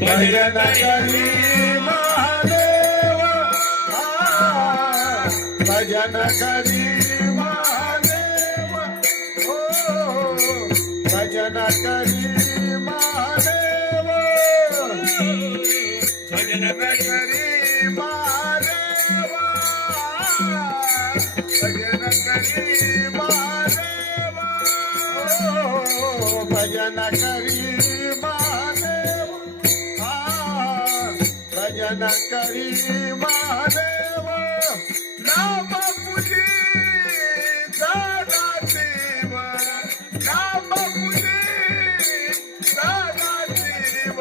भजन करी महादेव भजन करी महादेव भजन करी महादेव भजन करी महादेव भजन करी महादेव भजन करी महादेव भजन करी महादेव नाम पूजी सदा देव नाम पूजी सदा देव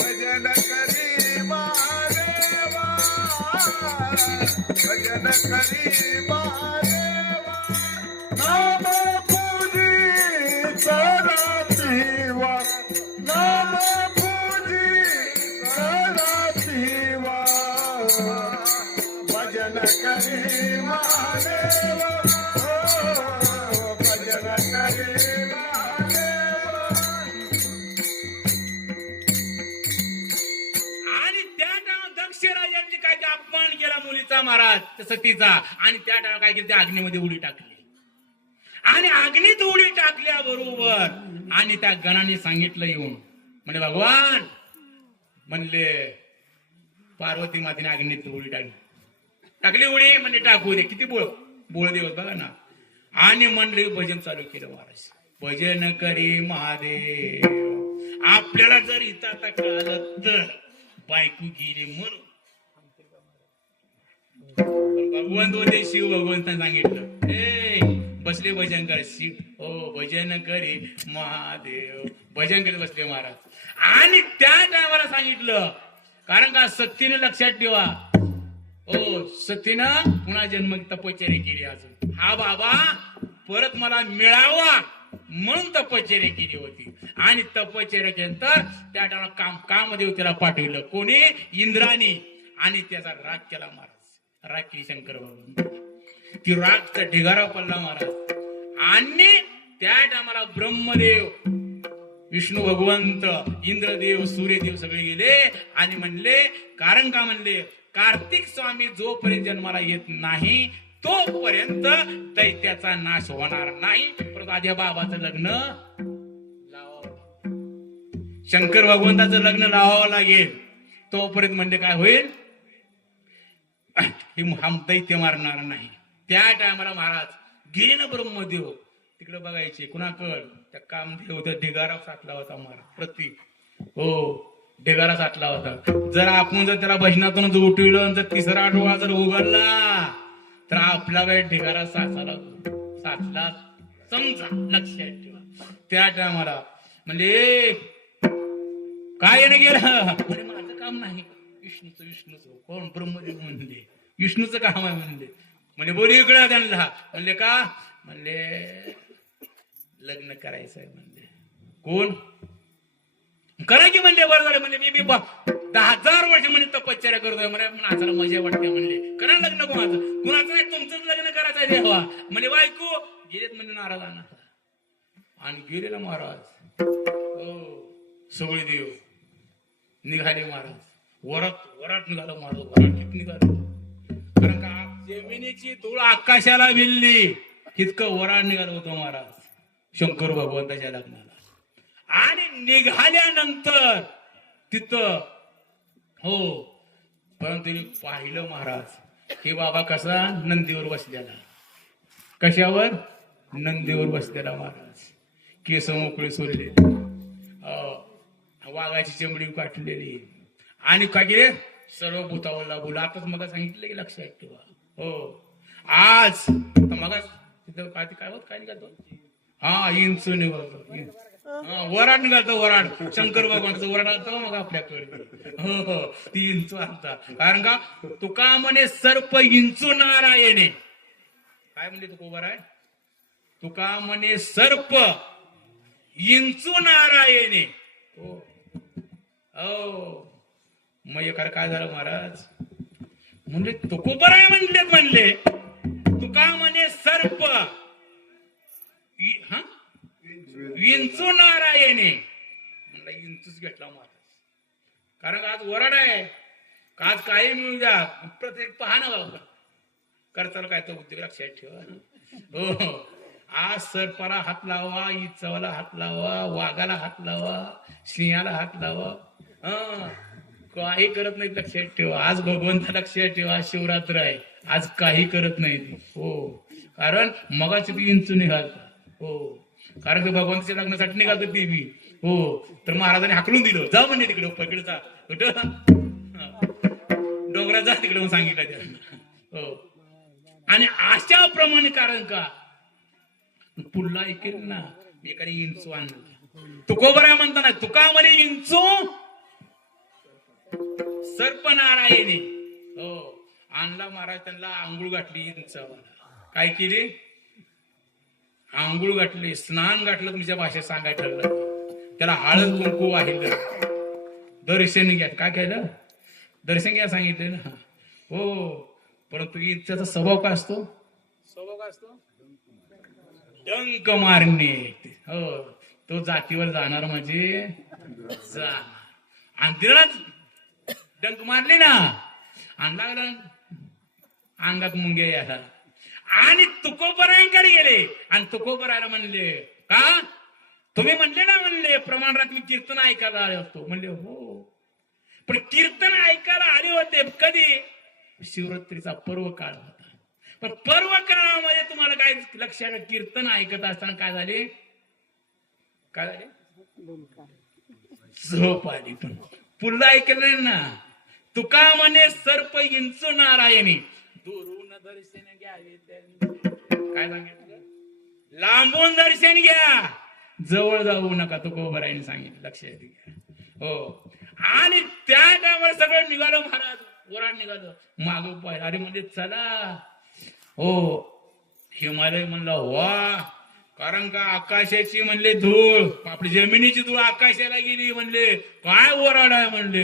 भजन करी महादेव भजन करी महादेव नाम पूजी सदा देव नाम पूजी सदा देव भजन करी महादेव भजन करी महादेव. आणि त्या टाइम दक्ष राजांनी काय ते अपमान केला मुलीचा महाराज सतीचा आणि त्या टाइम काय केलं त्या अग्नीमध्ये उडी टाकली आणि अग्नीत उडी टाकल्या बरोबर आणि त्या गणाने सांगितलं येऊन म्हणजे भगवान म्हणले पार्वती मातेने अग्नीत उडी टाकली उडी म्हणजे टाकू दे किती बोळ दिवस बघा ना आणि म्हणले भजन चालू केलं महाराज भजन करी महादेव. आपल्याला जर इथं आता कळालं तर बायको गेली म्हणून भगवंत होते शिव भगवंतांनी सांगितलं ए बसले भजन कर शिव हो भजन करी महादेव भजन करीत बसले महाराज. आणि त्या टायमाला सांगितलं कारण का सतीने लक्षात ठेवा ओ सतीनं पुन्हा जन्म तपश्चर्या केली अजून हा बाबा परत मला मिळावा म्हणून तपश्चर्या केली होती आणि तपश्चर्या केल्यानंतर त्या टायमाला कामदेव त्याला पाठवलं कोणी इंद्राणी आणि त्याचा राग केला महाराज राग केली शंकर भगवान ती रागचा ढिगारा पडला महाराज. आणि त्या टायमाला ब्रह्मदेव विष्णू भगवंत इंद्रदेव सूर्यदेव सगळे गेले आणि म्हणले कारण का म्हणले कार्तिक स्वामी जोपर्यंत जन्माला येत नाही तोपर्यंत दैत्याचा नाश होणार नाही परंतु आधी बाबाचं लग्न लावावं शंकर भगवंताचं लग्न लावावं लागेल तोपर्यंत म्हणजे काय होईल हम दैत्य मारणार नाही. त्या टायमाला महाराज गेले ना ब्रह्मदेव तिकडे बघायचे कुणाकड त्या कामदेव त्या ढिगारा साठला होता महाराज प्रतीक हो ढिगारा साठला होता. जर आपण जर त्याला भजनातून उठविलं जर तिसरा डोळा जर उघडला तर आपला काही ढिगारा साचला समजा लक्षात ठेवा. त्या टायमाला म्हणजे काय येणं गेलं म्हणजे माझं काम नाही विष्णूचं कोण ब्रह्मदेव म्हणले विष्णूचं काम आहे म्हणले बोली इकडे त्यांना म्हणले का म्हणले लग्न करायचं आहे म्हणले कोण करा की म्हणले बरं झालं म्हणले मी 10,000 वर्ष म्हणजे तपश्चर्या करतोय म्हणे नाचायला मजा वाटते म्हणले करा लग्न कुणाचं नाही तुमचंच लग्न करायचं आहे देवा म्हणजे बायको गेलेत म्हणजे नाराज आणि गेलेला महाराज हो सगळे देव निघाले महाराज वरात निघालं महाराज वराट किती निघालं कारण का जमिनीची धूळ आकाशाला विल्ली तितकं वराड निघालं होतं महाराज शंकर भगवंताच्या लग्नाला. आणि निघाल्यानंतर तिथं हो परंतु पाहिलं महाराज हे बाबा कसा नंदीवर बसलेला कशावर नंदीवर बसलेला महाराज केस मोकळे सोडले वाघाची चमडी काटलेली आणि काय केले सर्व भूतावर लागू आताच मग सांगितलं की लक्षात ठेवा हो आज मग तिथं काय होत काय निघाल हा इंच निघाल वराड निघालतो वराड शंकर भगवानचं वराड आलतो मग आपल्याकडे हो ती इंचू आणता कारण का तुका म्हणे सर्प इंचू नारायणे काय म्हणले तू कोबर आहे तुका म्हणे सर्प इंचू नारायणे हो मग एखाद काय झालं महाराज म्हणजे तुकोबर आहे म्हणले तुका म्हणे सर्प विंचू नारायणे त्यांना इंचूच घेतला महाराज. कारण का आज वराड आहे, का आज काही मिळू द्या, प्रत्येक पाहणं बाबा करताना काय तो उद्योग लक्षात ठेवा. हो, आज सर्पाला हात लावा, इचावाला हात लावा, वाघाला हात लावा, सिंहाला हात लावा, काही करत नाहीत. लक्षात ठेवा, आज भगवंत लक्षात ठेवा, शिवरात्र आहे, आज काही करत नाही. हो, कारण मगाच ती इंचू निघालता. हो, कारण ते भगवंताच्या लग्नासाठी निघालत ती बी. हो, तर महाराजांनी हाकलून दिलं, जा म्हणजे तिकडे तिकडे जा, कुठं डोंगरात जा तिकडे सांगितलं त्यांना. हो, आणि अशा प्रमाणे कारण का पुढला ऐकेल ना, एकाने इंचू आणलं, तुकोबर आहे म्हणताना तुका म्हणे इंचू सर्पनारायणी. हो, आणला महाराज, त्यांना आंघोळ घातली इंचावाला. काय केली? आंघोळ घातली, स्नान घातलं, तुमच्या भाषेत सांगायचं ठरलं. त्याला हळद कुंकू वाहिलं, दर्शन घ्या. काय केलं? दर्शन घ्या सांगितलं ना. हो, परंतु त्याचा स्वभाव काय असतो? स्वभाव काय असतो? डंक मारणे. हो, तो जातीवर जाणार म्हणजे जाणार. आणि तिलाच डंक मारले ना, आणि लागला अंगात मुंग्या यायला. आणि तुकोबरायांकडे गेले आणि तुकोबरायला म्हणले, का तुम्ही म्हणले ना, म्हणले प्रमाणात मी कीर्तन ऐकायला आले होतो. म्हणले हो, पण कीर्तन ऐकायला आले होते कधी? शिवरात्रीचा पर्व काळ होता. पण पर्व काळामध्ये तुम्हाला काय लक्षात? कीर्तन ऐकत असताना काय झाले? काय झाले? झोप आली. पण पुढलं ऐकलं ना, तुका म्हणे सर्प इंचू नारायणी, दुरून दर्शन घ्यावे. काय सांगितलं? लांबून दर्शन घ्या, जवळ जाऊ नका, तुकोबरायांनी सांगितलं. लक्षात घ्या. हो, आणि त्या टायमाला सगळं निघालं महाराज, वराड निघालं. माग पाहिलं, अरे म्हणजे चला. हो, हिमालय म्हणला वा, कारण का आकाशाची म्हणले धूळ, आपली जमिनीची धूळ आकाशाला गेली. म्हणले काय वराड आहे म्हणले.